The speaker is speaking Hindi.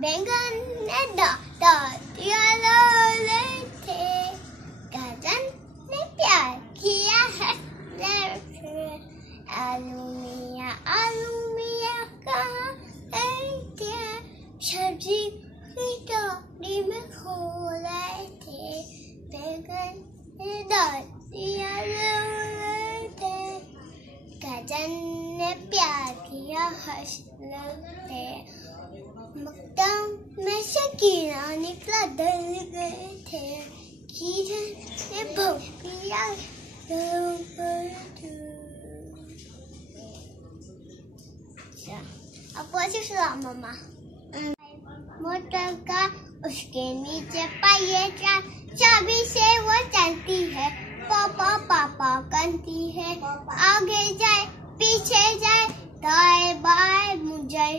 बैंगन ने दिया लोले थे, गाजर ने प्यार किया है आलू मियाँ कहाँ थे, सब्जी की टोकरी में खो रहे थे, बैंगन ने दिया लोले थे, गाजर ने प्यार किया हंस थे, मक्तम में से कीड़ा निकला डर गए थे, कीड़े ने भौंकिया अब कैसे सुना मम्मा? मोटर का उसके नीचे पाइए चाबी से वो चलती है, पापा पापा करती है, आगे जाए पीछे जाए दाएं बाएं मुझे